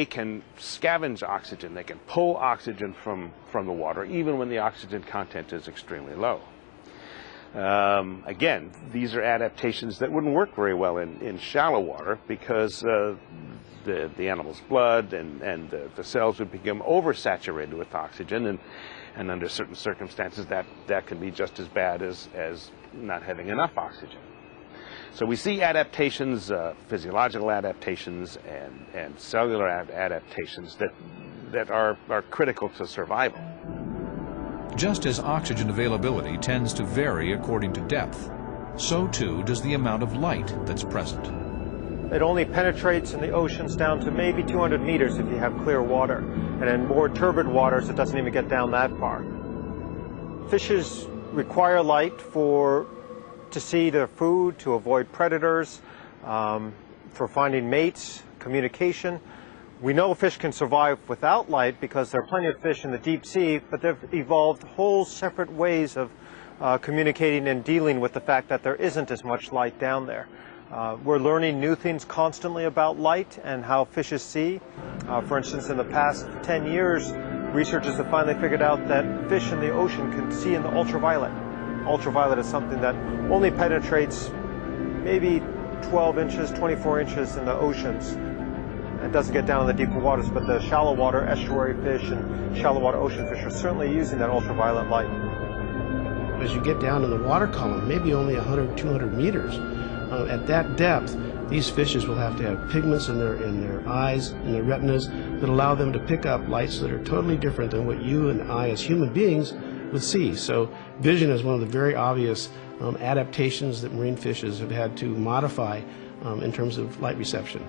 They can scavenge oxygen, they can pull oxygen from the water, even when the oxygen content is extremely low. Again, these are adaptations that wouldn't work very well in shallow water because the animal's blood and the cells would become oversaturated with oxygen, and under certain circumstances that can be just as bad as not having enough oxygen. So we see adaptations, physiological adaptations and cellular adaptations that are critical to survival. Just as oxygen availability tends to vary according to depth, so too does the amount of light that's present. It only penetrates in the oceans down to maybe 200 meters if you have clear water. And in more turbid waters, it doesn't even get down that far. Fishes require light to see their food, to avoid predators, for finding mates, communication. We know fish can survive without light because there are plenty of fish in the deep sea, but they've evolved whole separate ways of communicating and dealing with the fact that there isn't as much light down there. We're learning new things constantly about light and how fishes see. For instance, in the past 10 years, researchers have finally figured out that fish in the ocean can see in the ultraviolet. Ultraviolet is something that only penetrates maybe 12 inches, 24 inches in the oceans. It doesn't get down in the deeper waters, but the shallow water estuary fish and shallow water ocean fish are certainly using that ultraviolet light. As you get down in the water column, maybe only 100, 200 meters, at that depth, these fishes will have to have pigments in their eyes, in their retinas, that allow them to pick up lights that are totally different than what you and I as human beings would see. So vision is one of the very obvious adaptations that marine fishes have had to modify in terms of light reception.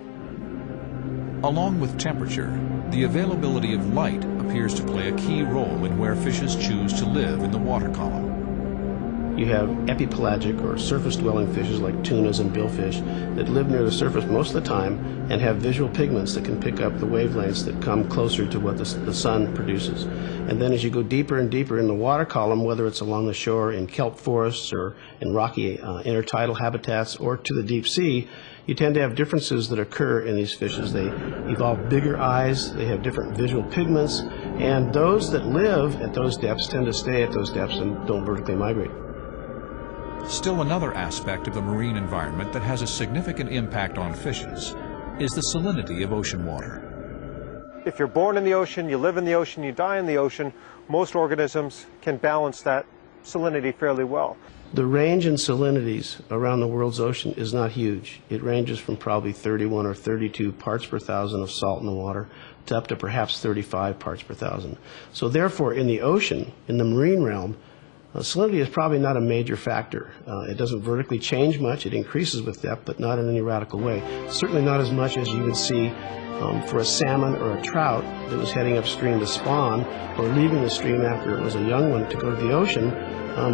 Along with temperature, the availability of light appears to play a key role in where fishes choose to live in the water column. You have epipelagic or surface-dwelling fishes like tunas and billfish that live near the surface most of the time and have visual pigments that can pick up the wavelengths that come closer to what the sun produces. And then as you go deeper and deeper in the water column, whether it's along the shore in kelp forests or in rocky intertidal habitats or to the deep sea, you tend to have differences that occur in these fishes. They evolve bigger eyes, they have different visual pigments, and those that live at those depths tend to stay at those depths and don't vertically migrate. Still another aspect of the marine environment that has a significant impact on fishes is the salinity of ocean water. If you're born in the ocean, you live in the ocean, you die in the ocean, most organisms can balance that salinity fairly well. The range in salinities around the world's ocean is not huge. It ranges from probably 31 or 32 parts per thousand of salt in the water to up to perhaps 35 parts per thousand. So therefore, in the ocean, in the marine realm, salinity is probably not a major factor. It doesn't vertically change much. It increases with depth, but not in any radical way. Certainly not as much as you would see for a salmon or a trout that was heading upstream to spawn or leaving the stream after it was a young one to go to the ocean,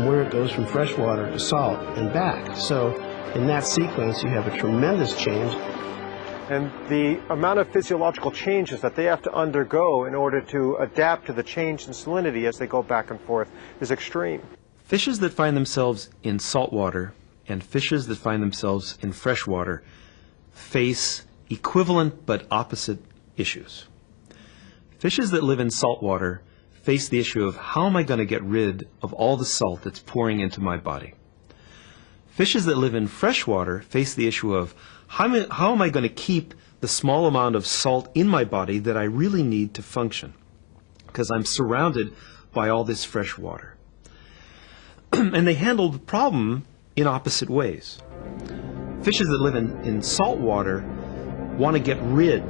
where it goes from freshwater to salt and back. So in that sequence, you have a tremendous change. And the amount of physiological changes that they have to undergo in order to adapt to the change in salinity as they go back and forth is extreme. Fishes that find themselves in saltwater and fishes that find themselves in freshwater face equivalent but opposite issues. Fishes that live in saltwater face the issue of how am I going to get rid of all the salt that's pouring into my body. Fishes that live in freshwater face the issue of how am I going to keep the small amount of salt in my body that I really need to function, because I'm surrounded by all this fresh water. And they handle the problem in opposite ways. Fishes that live in salt water want to get rid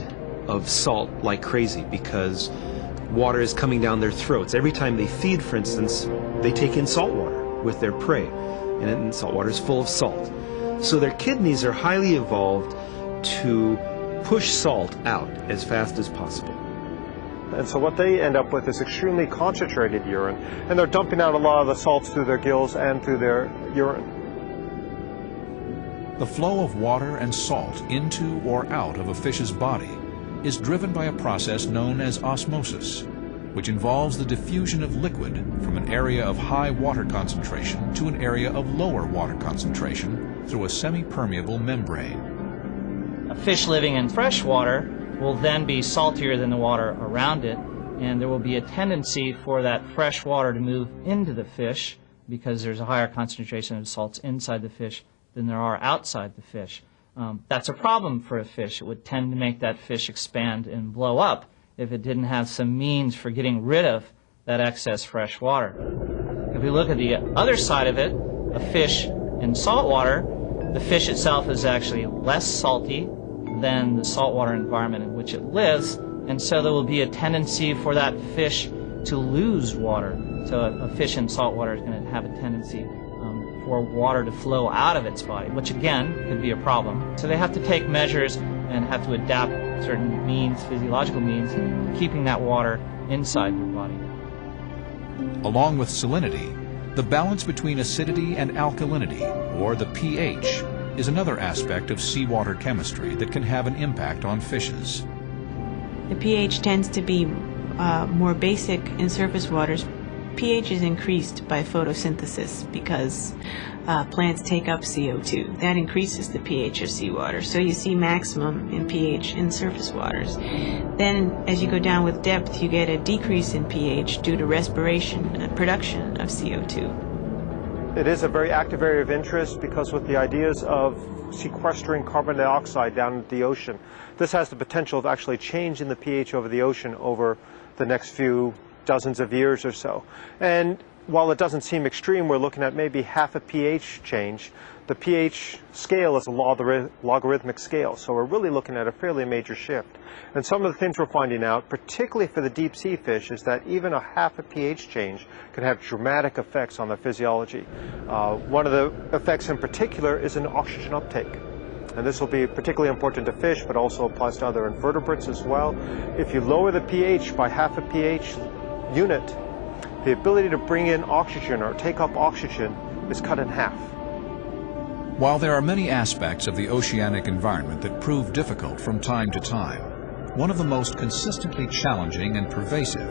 of salt like crazy because water is coming down their throats. Every time they feed, for instance, they take in salt water with their prey, and salt water is full of salt. So their kidneys are highly evolved to push salt out as fast as possible. And so what they end up with is extremely concentrated urine, and they're dumping out a lot of the salts through their gills and through their urine. The flow of water and salt into or out of a fish's body is driven by a process known as osmosis, which involves the diffusion of liquid from an area of high water concentration to an area of lower water concentration through a semi-permeable membrane. A fish living in fresh water will then be saltier than the water around it, and there will be a tendency for that fresh water to move into the fish because there's a higher concentration of salts inside the fish than there are outside the fish. That's a problem for a fish. It would tend to make that fish expand and blow up if it didn't have some means for getting rid of that excess fresh water. If we look at the other side of it, a fish in salt water, the fish itself is actually less salty than the saltwater environment in which it lives, and so there will be a tendency for that fish to lose water. So a fish in salt water is going to have a tendency for water to flow out of its body, which again could be a problem. So they have to take measures and have to adapt certain means, physiological means, keeping that water inside their body. Along with salinity, the balance between acidity and alkalinity, or the pH, is another aspect of seawater chemistry that can have an impact on fishes. The pH tends to be more basic in surface waters. pH is increased by photosynthesis because plants take up CO2. That increases the pH of seawater. So you see maximum in pH in surface waters. Then as you go down with depth, you get a decrease in pH due to respiration and production of CO2. It is a very active area of interest because with the ideas of sequestering carbon dioxide down into the ocean, this has the potential of actually changing the pH over the ocean over the next few dozens of years or so. And while it doesn't seem extreme, we're looking at maybe half a pH change. The pH scale is a logarithmic scale, so we're really looking at a fairly major shift. And some of the things we're finding out, particularly for the deep sea fish, is that even a half a pH change can have dramatic effects on their physiology. One of the effects in particular is in oxygen uptake. And this will be particularly important to fish, but also applies to other invertebrates as well. If you lower the pH by half a pH unit, the ability to bring in oxygen or take up oxygen is cut in half. While there are many aspects of the oceanic environment that prove difficult from time to time, one of the most consistently challenging and pervasive